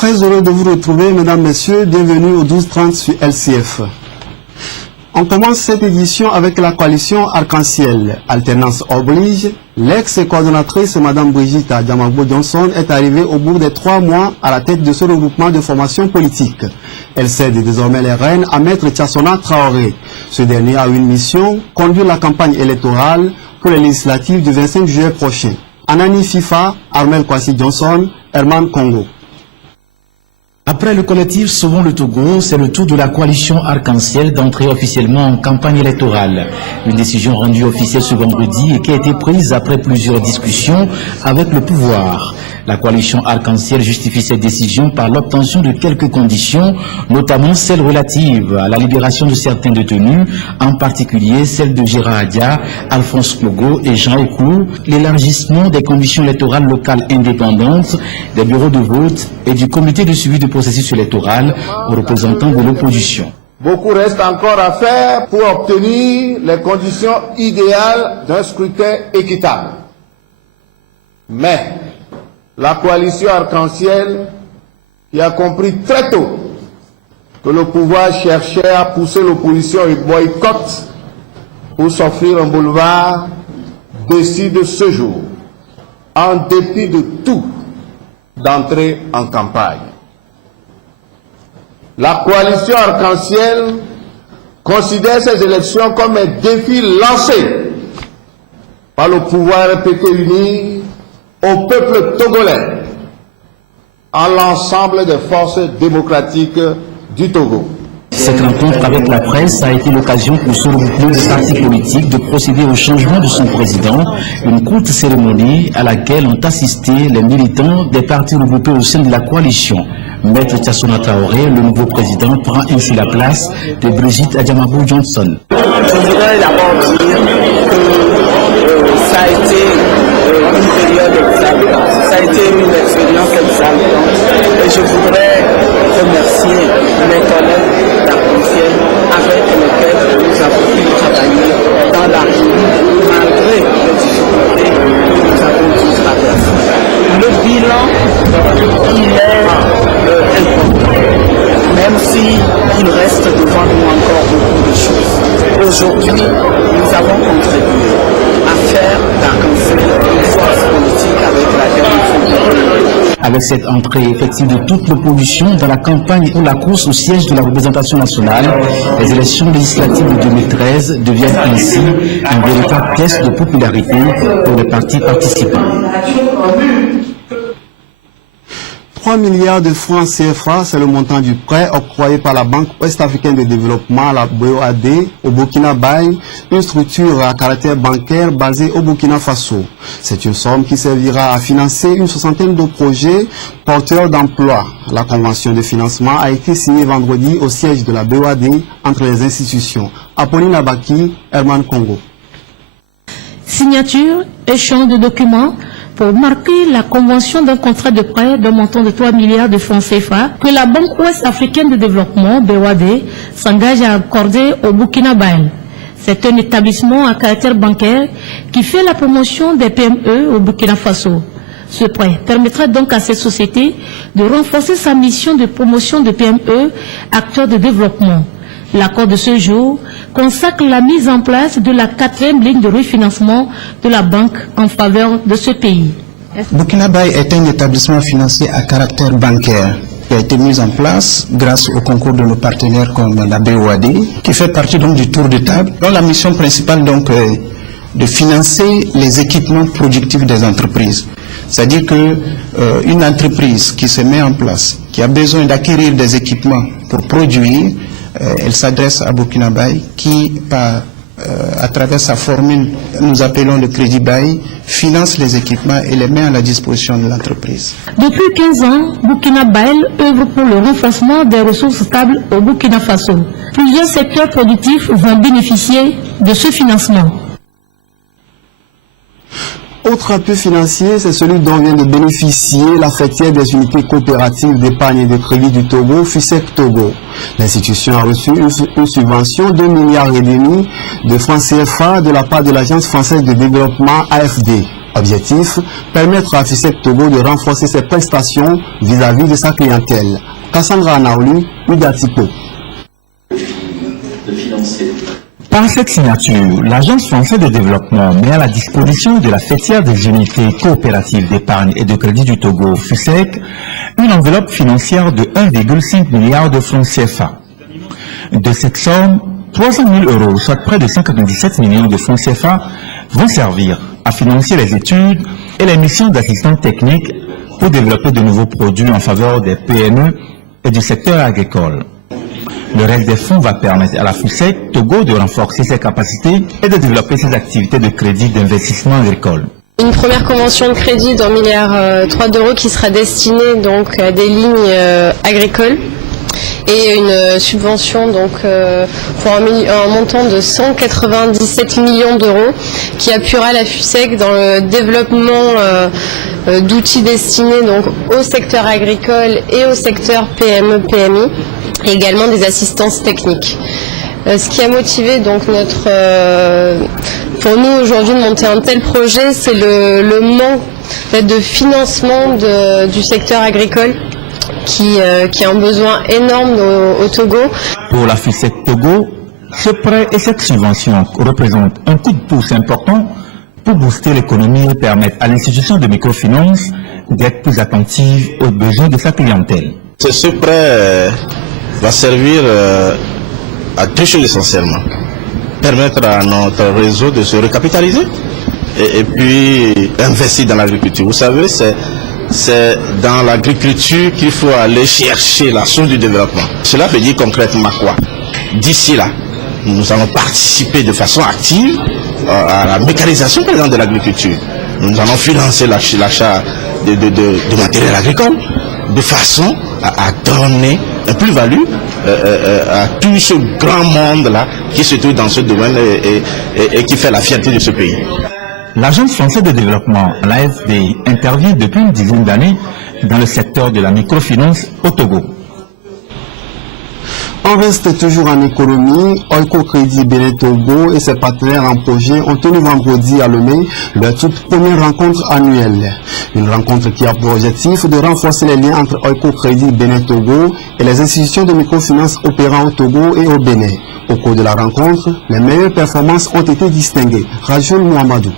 Très heureux de vous retrouver, mesdames, messieurs. Bienvenue au 12h30 sur LCF. On commence cette édition avec la coalition Arc-en-Ciel. Alternance oblige. L'ex-coordonnatrice, Madame Brigitte Adjamabo-Johnson, est arrivée au bout des 3 mois à la tête de ce regroupement de formation politique. Elle cède désormais les rênes à Maître Tiassona Traoré. Ce dernier a une mission, conduire la campagne électorale pour les législatives du 25 juillet prochain. Anani Fifa, Armel Kwasi Johnson, Herman Congo. Après le collectif Sauvons le Togo, c'est le tour de la coalition Arc-en-Ciel d'entrer officiellement en campagne électorale. Une décision rendue officielle ce vendredi et qui a été prise après plusieurs discussions avec le pouvoir. La coalition Arc-en-Ciel justifie cette décision par l'obtention de quelques conditions, notamment celles relatives à la libération de certains détenus, en particulier celle de Gérard Adia, Alphonse Klogo et Jean Eklou, l'élargissement des conditions électorales locales indépendantes, des bureaux de vote et du comité de suivi du processus électoral aux représentants de l'opposition. Beaucoup reste encore à faire pour obtenir les conditions idéales d'un scrutin équitable. Mais la coalition Arc-en-Ciel, qui a compris très tôt que le pouvoir cherchait à pousser l'opposition au boycott pour s'offrir un boulevard, décide ce jour, en dépit de tout, d'entrer en campagne. La coalition Arc-en-Ciel considère ces élections comme un défi lancé par le pouvoir RPT uni au peuple togolais, à l'ensemble des forces démocratiques du Togo. Cette rencontre avec la presse a été l'occasion pour ce regroupement de partis politiques de procéder au changement de son président, une courte cérémonie à laquelle ont assisté les militants des partis regroupés au sein de la coalition. Maître Tiassona Traoré, le nouveau président, prend ainsi la place de Brigitte Adjamabo-Johnson. Je voudrais d'abord dire que ça a été une période exaltante, ça a été une expérience exaltante et je voudrais remercier mes collègues d'Arc-en-Ciel avec lesquels nous avons pu travailler dans la rue malgré les difficultés que nous avons dû traverser. Le bilan, il est important, même s'il reste devant nous encore beaucoup de choses. Aujourd'hui, nous avons contribué à faire d'Arc-en-Ciel une force politique avec laquelle il faut vivre. Avec cette entrée effective de toute l'opposition dans la campagne pour la course au siège de la représentation nationale, les élections législatives de 2013 deviennent ainsi un véritable test de popularité pour les partis participants. 3 milliards de francs CFA, c'est le montant du prêt octroyé par la Banque ouest-africaine de développement, la BOAD, au Burkina Faso, une structure à caractère bancaire basée au Burkina Faso. C'est une somme qui servira à financer une 60aine de projets porteurs d'emploi. La convention de financement a été signée vendredi au siège de la BOAD entre les institutions. Apolline Abaki, Herman Congo. Signature, échange de documents pour marquer la convention d'un contrat de prêt d'un montant de 3 milliards de francs CFA que la Banque ouest-africaine de développement, BOAD, s'engage à accorder au Burkina Faso. C'est un établissement à caractère bancaire qui fait la promotion des PME au Burkina Faso. Ce prêt permettra donc à cette société de renforcer sa mission de promotion de PME, acteurs de développement. L'accord de ce jour consacre la mise en place de la 4e ligne de refinancement de la banque en faveur de ce pays. Burkina Faso est un établissement financier à caractère bancaire qui a été mis en place grâce au concours de nos partenaires comme la BOAD, qui fait partie donc du tour de table, dont la mission principale donc est de financer les équipements productifs des entreprises. C'est-à-dire que une entreprise qui se met en place, qui a besoin d'acquérir des équipements pour produire, elle s'adresse à Burkina Faso qui, à travers sa formule, nous appelons le crédit bail, finance les équipements et les met à la disposition de l'entreprise. Depuis 15 ans, Burkina Faso œuvre pour le renforcement des ressources stables au Burkina Faso. Plusieurs secteurs productifs vont bénéficier de ce financement. Autre appui financier, c'est celui dont vient de bénéficier la fêtière des unités coopératives d'épargne et de crédit du Togo, FUSEC Togo. L'institution a reçu une subvention de 1,5 milliard de francs CFA de la part de l'Agence française de développement AFD. Objectif, permettre à FUSEC Togo de renforcer ses prestations vis-à-vis de sa clientèle. Cassandra Anaouli, Udatipo. Par cette signature, l'Agence française de développement met à la disposition de la fêtière des unités coopératives d'épargne et de crédit du Togo, FUSEC, une enveloppe financière de 1,5 milliard de francs CFA. De cette somme, 300 000 euros, soit près de 197 millions de francs CFA, vont servir à financer les études et les missions d'assistance technique pour développer de nouveaux produits en faveur des PME et du secteur agricole. Le reste des fonds va permettre à la FUSEC Togo de renforcer ses capacités et de développer ses activités de crédit d'investissement agricole. Une première convention de crédit d'1,3 milliard d'euros qui sera destinée donc à des lignes agricoles et une subvention donc pour un montant de 197 millions d'euros qui appuiera la FUSEC dans le développement d'outils destinés donc au secteur agricole et au secteur PME-PMI et également des assistances techniques. Ce qui a motivé donc pour nous aujourd'hui de monter un tel projet, c'est le manque de financement du secteur agricole qui a un besoin énorme au Togo. Pour la FUSEC Togo, ce prêt et cette subvention représentent un coup de pouce important pour booster l'économie et permettre à l'institution de microfinance d'être plus attentive aux besoins de sa clientèle. Ce prêt va servir à deux choses essentiellement. Permettre à notre réseau de se recapitaliser et puis investir dans l'agriculture. Vous savez, c'est dans l'agriculture qu'il faut aller chercher la source du développement. Cela veut dire concrètement quoi? D'ici là, nous allons participer de façon active à la mécanisation par exemple de l'agriculture. Nous allons financer l'achat de matériel agricole de façon à donner un plus-value à tout ce grand monde-là qui se trouve dans ce domaine et qui fait la fierté de ce pays. L'Agence française de développement, l'AFD, intervient depuis une dizaine d'années dans le secteur de la microfinance au Togo. On reste toujours en économie. Oiko Crédit Bénin Togo et ses partenaires en projet ont tenu vendredi à Lomé leur toute première rencontre annuelle. Une rencontre qui a pour objectif de renforcer les liens entre Oiko Crédit Bénin Togo et les institutions de microfinance opérant au Togo et au Bénin. Au cours de la rencontre, les meilleures performances ont été distinguées. Rajoul Mouamadou.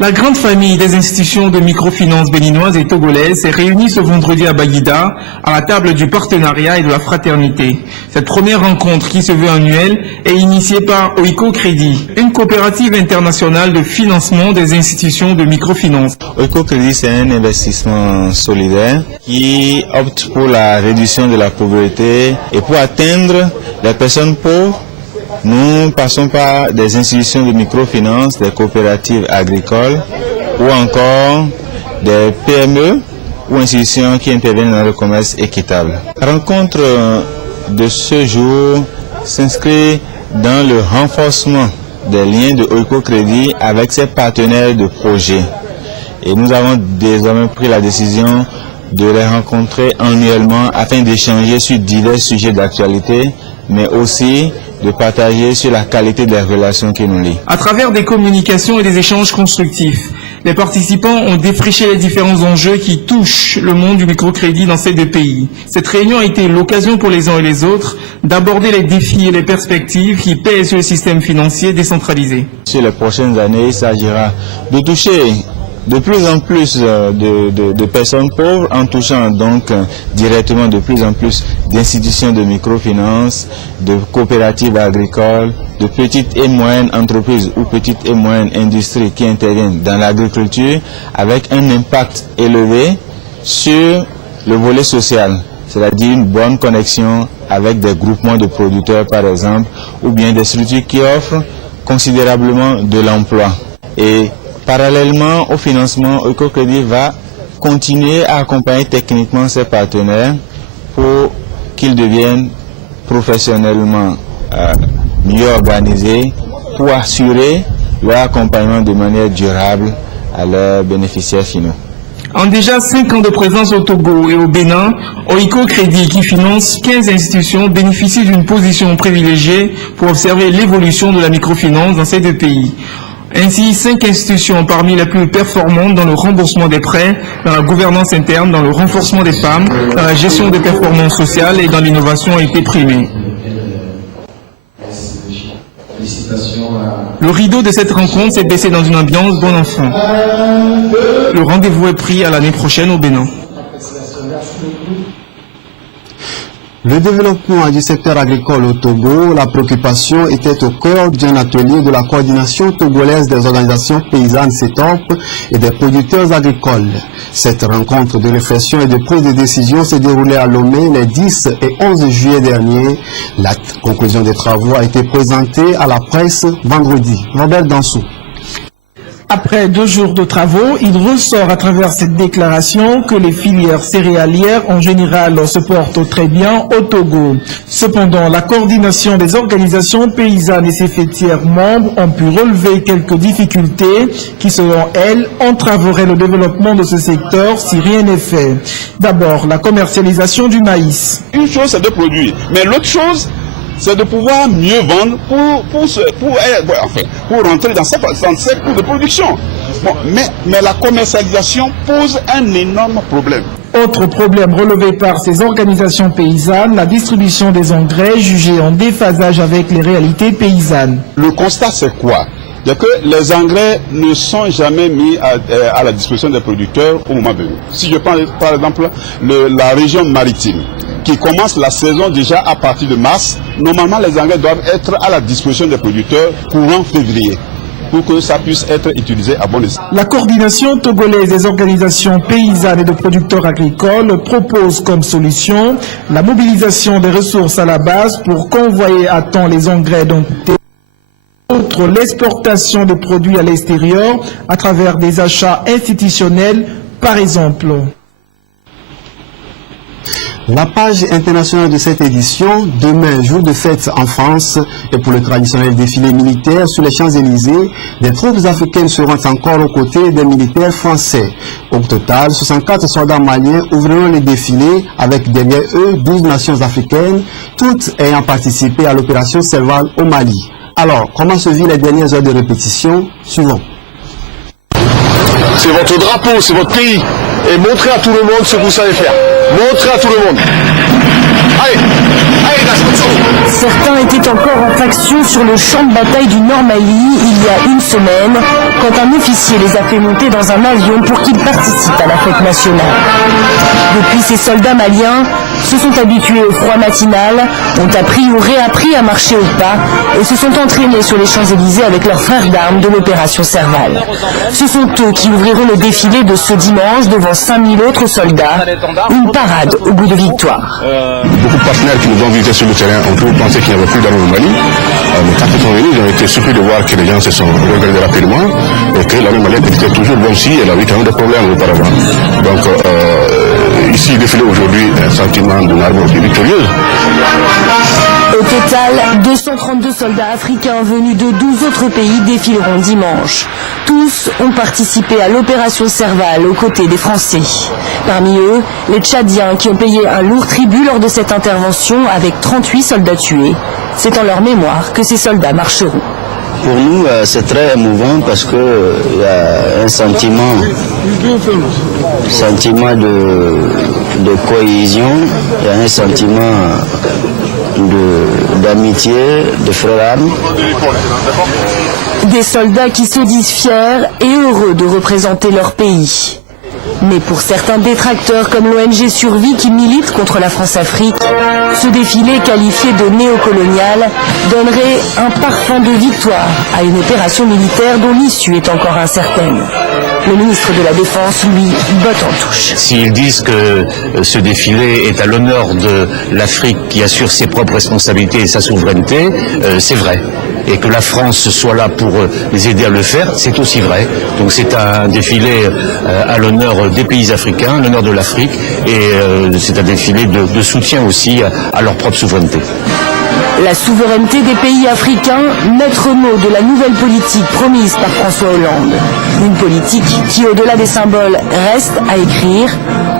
La grande famille des institutions de microfinance béninoises et togolaises s'est réunie ce vendredi à Baguida, à la table du partenariat et de la fraternité. Cette première rencontre, qui se veut annuelle, est initiée par Oiko Crédit, une coopérative internationale de financement des institutions de microfinance. Oiko Crédit, c'est un investissement solidaire qui opte pour la réduction de la pauvreté et pour atteindre les personnes pauvres. Nous passons par des institutions de microfinance, des coopératives agricoles ou encore des PME ou institutions qui interviennent dans le commerce équitable. La rencontre de ce jour s'inscrit dans le renforcement des liens de Oiko Crédit avec ses partenaires de projet. Et nous avons désormais pris la décision de les rencontrer annuellement afin d'échanger sur divers sujets d'actualité, mais aussi de partager sur la qualité des relations qui nous lient. À travers des communications et des échanges constructifs, les participants ont défriché les différents enjeux qui touchent le monde du microcrédit dans ces deux pays. Cette réunion a été l'occasion pour les uns et les autres d'aborder les défis et les perspectives qui pèsent sur le système financier décentralisé. Sur les prochaines années, il s'agira de toucher de plus en plus de personnes pauvres en touchant donc directement de plus en plus d'institutions de microfinance, de coopératives agricoles, de petites et moyennes entreprises ou petites et moyennes industries qui interviennent dans l'agriculture avec un impact élevé sur le volet social, c'est-à-dire une bonne connexion avec des groupements de producteurs par exemple ou bien des structures qui offrent considérablement de l'emploi. Et parallèlement au financement, Oiko Crédit va continuer à accompagner techniquement ses partenaires pour qu'ils deviennent professionnellement mieux organisés pour assurer leur accompagnement de manière durable à leurs bénéficiaires finaux. En déjà 5 ans de présence au Togo et au Bénin, Oiko Crédit, qui finance 15 institutions, bénéficie d'une position privilégiée pour observer l'évolution de la microfinance dans ces deux pays. Ainsi, 5 institutions parmi les plus performantes dans le remboursement des prêts, dans la gouvernance interne, dans le renforcement des femmes, dans la gestion des performances sociales et dans l'innovation ont été primées. Le rideau de cette rencontre s'est baissé dans une ambiance bon enfant. Le rendez-vous est pris à l'année prochaine au Bénin. Le développement du secteur agricole au Togo, la préoccupation était au cœur d'un atelier de la coordination togolaise des organisations paysannes CETOP et des producteurs agricoles. Cette rencontre de réflexion et de prise de décision s'est déroulée à Lomé les 10 et 11 juillet dernier. La conclusion des travaux a été présentée à la presse vendredi. Robert Dansou. Après 2 jours de travaux, il ressort à travers cette déclaration que les filières céréalières en général se portent très bien au Togo. Cependant, la coordination des organisations paysannes et ses fêtières membres ont pu relever quelques difficultés qui, selon elles, entraveraient le développement de ce secteur si rien n'est fait. D'abord, la commercialisation du maïs. Une chose, c'est de produire, mais l'autre chose, c'est de pouvoir mieux vendre pour rentrer dans ces coûts de production. Bon, mais la commercialisation pose un énorme problème. Autre problème relevé par ces organisations paysannes, la distribution des engrais jugés en déphasage avec les réalités paysannes. Le constat, c'est quoi? C'est que les engrais ne sont jamais mis à la disposition des producteurs au moment venu. Si je prends par exemple la région maritime, qui commence la saison déjà à partir de mars, normalement les engrais doivent être à la disposition des producteurs courant février, pour que ça puisse être utilisé à bon escient. La coordination togolaise des organisations paysannes et de producteurs agricoles propose comme solution la mobilisation des ressources à la base pour convoyer à temps les engrais dont outre l'exportation de produits à l'extérieur à travers des achats institutionnels, par exemple. La page internationale de cette édition, demain, jour de fête en France, et pour le traditionnel défilé militaire sur les Champs-Élysées, des troupes africaines seront encore aux côtés des militaires français. Au total, 64 soldats maliens ouvriront les défilés avec derrière eux 12 nations africaines, toutes ayant participé à l'opération Serval au Mali. Alors, comment se vivent les dernières heures de répétition? Suivons. C'est votre drapeau, c'est votre pays. Et montrez à tout le monde ce que vous savez faire. Montrez à tout le monde. Allez, certains étaient encore en faction sur le champ de bataille du Nord Mali il y a une semaine, quand un officier les a fait monter dans un avion pour qu'ils participent à la fête nationale. Depuis, ces soldats maliens se sont habitués au froid matinal, ont appris ou réappris à marcher au pas et se sont entraînés sur les Champs-Élysées avec leurs frères d'armes de l'opération Serval. Ce sont eux qui ouvriront le défilé de ce dimanche devant 5000 autres soldats, une parade au goût de victoire. Beaucoup de partenaires qui nous ont visités sur le terrain ont toujours pensé qu'il n'y avait plus d'armes au Mali. Mais quand ils sont venus, ils ont été surpris de voir que les gens se sont regardés rapidement et que l'armée malienne était toujours bonne si elle avait quand même des problèmes auparavant. Donc ici, il défilé aujourd'hui un sentiment d'une armée victorieuse. Au total, 232 soldats africains venus de 12 autres pays défileront dimanche. Tous ont participé à l'opération Serval aux côtés des Français. Parmi eux, les Tchadiens qui ont payé un lourd tribut lors de cette intervention avec 38 soldats tués. C'est en leur mémoire que ces soldats marcheront. Pour nous, c'est très émouvant parce qu'il y a un sentiment de cohésion, il y a un sentiment d'amitié, de frères armes. Des soldats qui se disent fiers et heureux de représenter leur pays. Mais pour certains détracteurs comme l'ONG Survie qui milite contre la France-Afrique, ce défilé qualifié de néocolonial donnerait un parfum de victoire à une opération militaire dont l'issue est encore incertaine. Le ministre de la Défense, lui, botte en touche. S'ils disent que ce défilé est à l'honneur de l'Afrique qui assure ses propres responsabilités et sa souveraineté, c'est vrai. Et que la France soit là pour les aider à le faire, c'est aussi vrai. Donc c'est un défilé à l'honneur des pays africains, à l'honneur de l'Afrique, et c'est un défilé de soutien aussi à leur propre souveraineté. La souveraineté des pays africains, maître mot de la nouvelle politique promise par François Hollande. Une politique qui, au-delà des symboles, reste à écrire.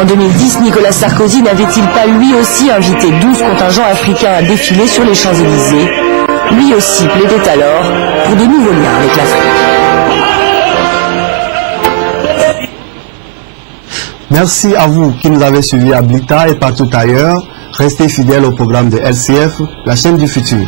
En 2010, Nicolas Sarkozy n'avait-il pas lui aussi invité 12 contingents africains à défiler sur les Champs-Élysées? Lui aussi plaidait alors pour de nouveaux liens avec l'Afrique. Merci à vous qui nous avez suivis à Blita et partout ailleurs. Restez fidèles au programme de LCF, la chaîne du futur.